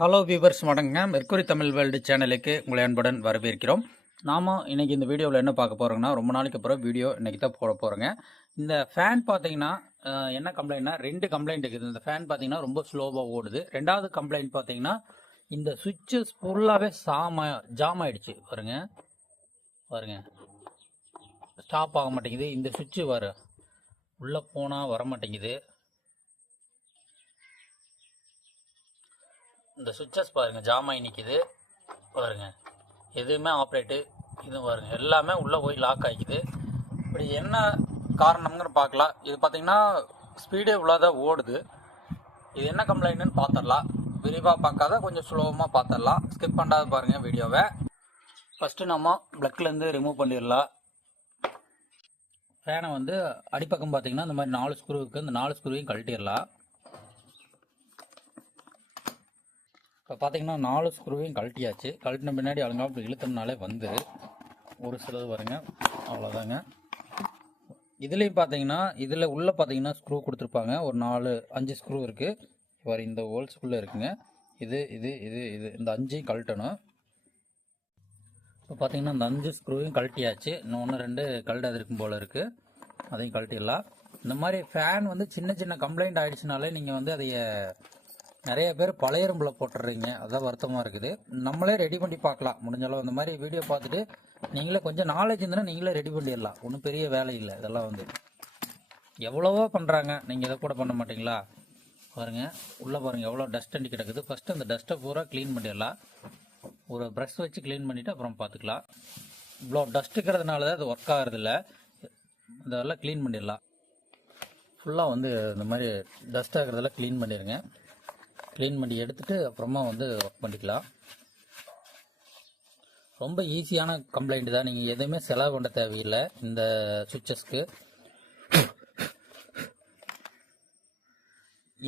Hello viewers வணக்கங்க. Mercury Tamil world சேனலுக்கு உங்களை அன்புடன் வரவேற்கிறோம். நாம இன்றைக்கி இந்த வீடியோவில் என்ன பார்க்க போகிறோங்கன்னா ரொம்ப நாளைக்கு அப்புறம் வீடியோ இன்னைக்கு தான் போட போகிறோங்க இந்த ஃபேன் பார்த்தீங்கன்னா என்ன கம்ப்ளைண்ட்னா ரெண்டு கம்ப்ளைண்ட் இருக்குது. இந்த ஃபேன் பார்த்தீங்கன்னா ரொம்ப ஸ்லோவாக ஓடுது. ரெண்டாவது கம்ப்ளைண்ட் பார்த்தீங்கன்னா இந்த சுவிட்சஸ் ஃபுல்லாகவே சாம ஜாம் ஆயிடுச்சு. பாருங்க. பாருங்க. ஸ்டாப் ஆக மாட்டேங்குது. இந்த சுவிட்சு வர உள்ளே போனால் வர மாட்டேங்குது இந்த சுவிட்சஸ் பாருங்கள் ஜாமாய் நிற்கிது பாருங்க. எதுவுமே ஆப்ரேட்டு இது பாருங்க. எல்லாமே உள்ளே போய் லாக் ஆகிக்குது இப்படி என்ன காரணம்னு பார்க்கலாம். இது பார்த்தீங்கன்னா ஸ்பீடே இவ்வளோதான் ஓடுது. இது என்ன கம்ப்ளைண்ட்னு பார்த்துடலாம் விரிவாக பார்க்காத கொஞ்சம் ஸ்லோவமாக பார்த்துடலாம் ஸ்கிப் பண்ணாத பாருங்கள் வீடியோவை. ஃபஸ்ட்டு நம்ம ப்ளக்லேருந்து ரிமூவ் பண்ணிடலாம். ஃபேனை வந்து அடிப்பக்கம் பார்த்தீங்கன்னா இந்த மாதிரி நாலு ஸ்க்ரூ இருக்குது இந்த நாலு ஸ்க்ரூவையும் கழட்டிடலாம். இப்போ பார்த்தீங்கன்னா நாலு ஸ்க்ரூவையும் கழட்டியாச்சு. கழட்டின பின்னாடி அலங்காப்பு இழுத்தோம்னாலே வந்து ஒரு சிலது வருங்க அவ்வளோதாங்க இதுலேயும் பார்த்தீங்கன்னா இதில் உள்ளே பார்த்தீங்கன்னா ஸ்க்ரூ கொடுத்துருப்பாங்க. ஒரு நாலு அஞ்சு ஸ்க்ரூ இருக்குது இவர் இந்த ஹோல்ஸ்குள்ளே இருக்குங்க. இது இது இது இது. இந்த அஞ்சையும் கழட்டணும். இப்போ பார்த்தீங்கன்னா இந்த அஞ்சு ஸ்க்ரூவையும் கழட்டியாச்சு. இன்னும் ஒன்று ரெண்டு கழட்டாது இருக்கும் போல் இருக்குது அதையும் கழட்டிடலாம். இந்த மாதிரி ஃபேன் வந்து சின்ன சின்ன கம்ப்ளைண்ட் ஆகிடுச்சினாலே நீங்கள் வந்து அதைய நிறைய பேர் பழைய இரும்பில் போட்டுடுறீங்க அதான் வருத்தமாக இருக்குது. நம்மளே ரெடி பண்ணி பார்க்கலாம். முடிஞ்ச அளவு இந்த மாதிரி வீடியோ பார்த்துட்டு நீங்களே கொஞ்சம் நாலேஜ் இருந்ததுன்னா நீங்களே ரெடி பண்ணிடலாம். ஒன்றும் பெரிய வேலை இல்லை. இதெல்லாம் வந்து எவ்வளவோ பண்ணுறாங்க நீங்கள் இதை கூட பண்ண மாட்டிங்களா? பாருங்க. உள்ளே பாருங்க. எவ்வளோ டஸ்ட் அண்டி கிடக்குது. ஃபஸ்ட்டு அந்த டஸ்ட்டை பூரா க்ளீன் பண்ணிடலாம். ஒரு ப்ரஷ் வச்சு க்ளீன் பண்ணிவிட்டு அப்புறம் பார்த்துக்கலாம். இவ்வளோ டஸ்ட் இருக்கிறதுனால தான் அது ஒர்க் ஆகிறதில்ல. இதெல்லாம் க்ளீன் பண்ணிடலாம். ஃபுல்லாக வந்து இந்த மாதிரி டஸ்ட் ஆகிறதெல்லாம் க்ளீன் பண்ணிடுங்க. க்ளீன் பண்ணி எடுத்துட்டு அப்புறமா வந்து ஒர்க் பண்ணிக்கலாம். ரொம்ப ஈஸியான கம்ப்ளைண்ட் தான். நீங்கள் எதுவுமே செலவு பண்ண தேவையில்லை இந்த சுவிச்சஸ்க்கு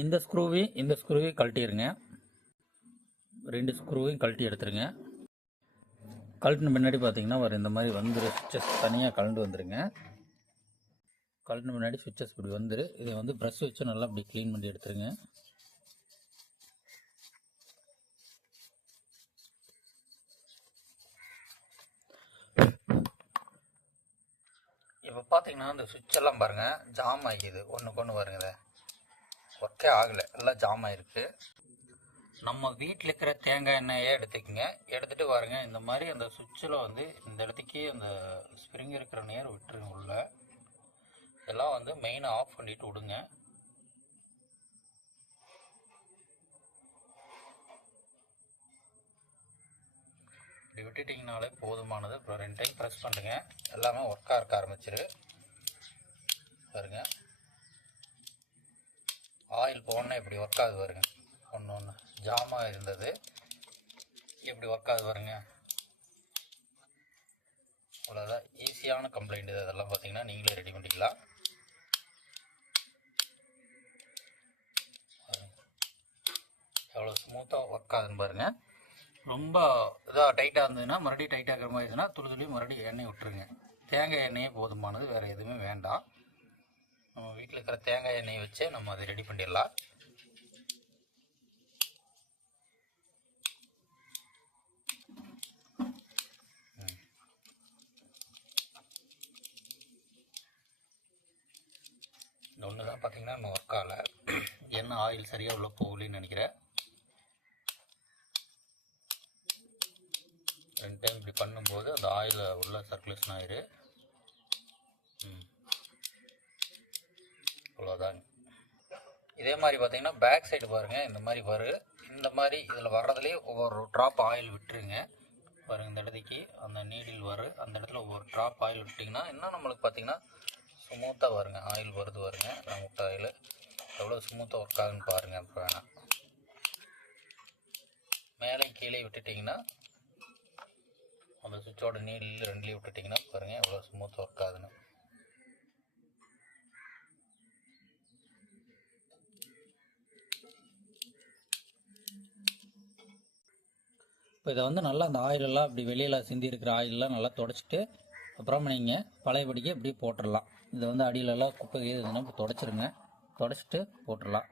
இந்த ஸ்க்ரூவையும் இந்த ஸ்க்ரூவையும் கழட்டிடுங்க ரெண்டு ஸ்க்ரூவையும் கழட்டி எடுத்துருங்க. கழட்டின முன்னாடி பார்த்தீங்கன்னா ஒரு இந்த மாதிரி வந்துரு. சுவிச்சஸ் தனியாக கலந்து வந்துடுங்க கழட்டின முன்னாடி சுவிச்சஸ் இப்படி வந்துரு. இதை வந்து ப்ரஷ் வச்சு நல்லா இப்படி க்ளீன் பண்ணி எடுத்துருங்க இப்போ பார்த்தீங்கன்னா இந்த சுவிட்ச் எல்லாம் பாருங்க ஜாம் ஆகிக்குது. ஒன்றுக்கு ஒன்று வருங்க. ஒர்க்கே ஆகலை. எல்லாம் ஜாம் ஆகிருக்கு நம்ம வீட்டில் இருக்கிற தேங்காய் எண்ணெயே எடுத்துக்கோங்க. எடுத்துகிட்டு பாருங்க இந்த மாதிரி அந்த சுவிட்சில் வந்து இந்த இடத்துக்கு அந்த ஸ்ப்ரிங் இருக்கிற நேர் விட்டுருங்க உள்ள. இதெல்லாம் வந்து மெயினாக ஆஃப் பண்ணிட்டு விடுங்க. இப்படி விட்டுட்டிங்கனாலே போதுமானது. அப்புறம் ரெண்டு டைம் ப்ரெஸ் பண்ணுங்க. எல்லாமே ஒர்க்காக இருக்க ஆரம்பிச்சிரு. பாருங்க. ஆயில் போனால் இப்படி ஒர்க் ஆகுது பாருங்க. ஒன்று ஒன்று ஜாமாக இருந்தது. எப்படி ஒர்க் ஆகுது பாருங்க. அவ்வளோதான் ஈஸியான கம்ப்ளைண்ட் இது. அதெல்லாம் பார்த்தீங்கன்னா நீங்களே ரெடி பண்ணிக்கலாம். எவ்வளோ ஸ்மூத்தாக ஒர்க் ஆகுதுன்னு பாருங்க. ரொம்ப இதாக டைட்டாக இருந்ததுன்னா மறுபடியும் டைட்டாக இருக்கிற மாதிரி இருந்துச்சுன்னா துளி துளி மறுபடியும் எண்ணெய் விட்டுருங்க. தேங்காய் எண்ணெயே போதுமானது. வேறு எதுவுமே வேண்டாம். நம்ம வீட்டில் இருக்கிற தேங்காய் எண்ணெயை வச்சு நம்ம அதை ரெடி பண்ணிடலாம். இந்த ஒன்று தான் பார்த்தீங்கன்னா நம்ம ஒர்க் ஆகலை என்ன ஆயில் சரியாக உள்ள போகலன்னு நினைக்கிறேன். ரெண்டு டைம் இப்படி பண்ணும்போது அந்த ஆயில் உள்ள சர்க்குலேஷன் ஆயிரு. அவ்வளோதாங்க இதே மாதிரி பார்த்தீங்கன்னா பேக் சைடு பாருங்கள் இந்த மாதிரி வரும் இந்த மாதிரி இதில் வர்றதுலேயே ஒவ்வொரு ட்ராப் ஆயில் விட்டுருங்க. பாருங்கள் இந்த இடத்துக்கு அந்த நீடில் வரும் அந்த இடத்துல ஒவ்வொரு ட்ராப் ஆயில் விட்டிங்கன்னா இன்னும் நம்மளுக்கு பார்த்தீங்கன்னா ஸ்மூத்தாக வருங்க. ஆயில் வருது வருங்க முட்டை ஆயில் எவ்வளோ ஸ்மூத்தாக ஒர்க் ஆகுன்னு பாருங்கள் இப்போ வேணாம் மேலே கீழே விட்டுட்டிங்கன்னா அந்த சுவிட்சோட நீடில் ரெண்டுலேயும் விட்டுட்டிங்கன்னா பாருங்கள் எவ்வளோ ஸ்மூத்தாக ஒர்க் ஆகுதுன்னு. இதை வந்து நல்லா அந்த ஆயிலெல்லாம் அப்படி வெளியில் சிந்தி இருக்கிற ஆயிலெலாம் நல்லா தொடச்சிட்டு அப்புறம் நீங்கள் பழையபடிக்கு இப்படி போட்டுடலாம் இதை வந்து அடியிலெல்லாம் குப்பை இருந்ததுன்னா இப்போ தொடச்சிருங்க. தொடச்சிட்டு போட்டுடலாம்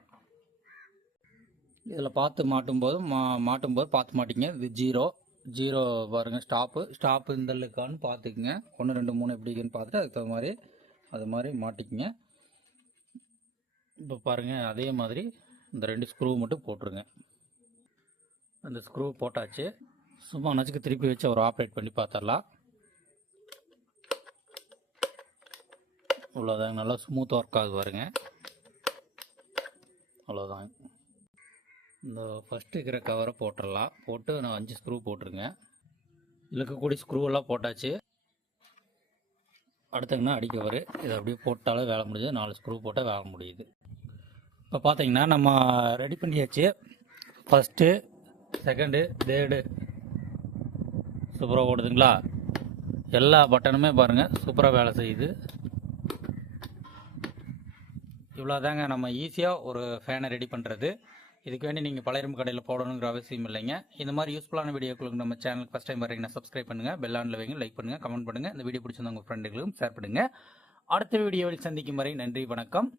இதில் பார்த்து மாட்டும்போது மா மாட்டும்போது பார்த்து மாட்டிங்க. இது ஜீரோ. ஜீரோ பாருங்கள் ஸ்டாப்பு ஸ்டாப்பு இந்த இருக்கான்னு பார்த்துக்குங்க. ஒன்று ரெண்டு மூணு எப்படி இருக்குன்னு பார்த்துட்டு அதுக்கு தகுந்த மாதிரி அது மாதிரி மாட்டிக்குங்க. இப்போ பாருங்கள் அதே மாதிரி இந்த ரெண்டு ஸ்க்ரூ மட்டும் போட்டுருங்க. அந்த ஸ்க்ரூ போட்டாச்சு. சும்மா நச்சுக்கு திருப்பி வச்சு அவர் ஆப்ரேட் பண்ணி பார்த்துடலாம். அவ்வளோதாங்க நல்லா ஸ்மூத் ஒர்க் ஆகுது பாருங்க. அவ்வளோதாங்க இந்த ஃபஸ்ட்டு இருக்கிற கவரை போட்டுடலாம். போட்டு நான் அஞ்சு ஸ்க்ரூ போட்டுருங்க. இதில் ஸ்க்ரூவெல்லாம் போட்டாச்சு. அடுத்தங்கன்னா அடிக்கவர் இதை அப்படியே போட்டாலே வேலை முடியுது நாலு ஸ்க்ரூ போட்டால் வேலை முடியுது. இப்போ பார்த்தீங்கன்னா நம்ம ரெடி பண்ணியாச்சு. ஃபஸ்ட்டு செகண்டு தேர்டு சூப்பராக ஓடுதுங்களா? எல்லா பட்டனுமே பாருங்கள் சூப்பராக வேலை செய்யுது. இவ்வளோதாங்க நம்ம ஈஸியாக ஒரு ஃபேனை ரெடி பண்ணுறது இதுக்கு வேண்டி நீங்கள் பழையரும் கடையில் போடணுங்கிற அவசியம் இல்லைங்க. இந்த மாதிரி யூஸ்ஃபுல்லான வீடியோக்களுக்கு நம்ம சேனலுக்கு ஃபஸ்ட் டைம் வரீங்கன்னா சப்ஸ்கிரைப் பண்ணுங்கள் பெல் ஆனில் வைங்க லைக் பண்ணுங்கள் கமெண்ட் பண்ணுங்கள் இந்த வீடியோ பிடிச்சிருந்தா உங்கள் ஃப்ரெண்டுகளுக்கும் ஷேர் பண்ணுங்கள் அடுத்த வீடியோவில் சந்திக்கும் வரை நன்றி வணக்கம்.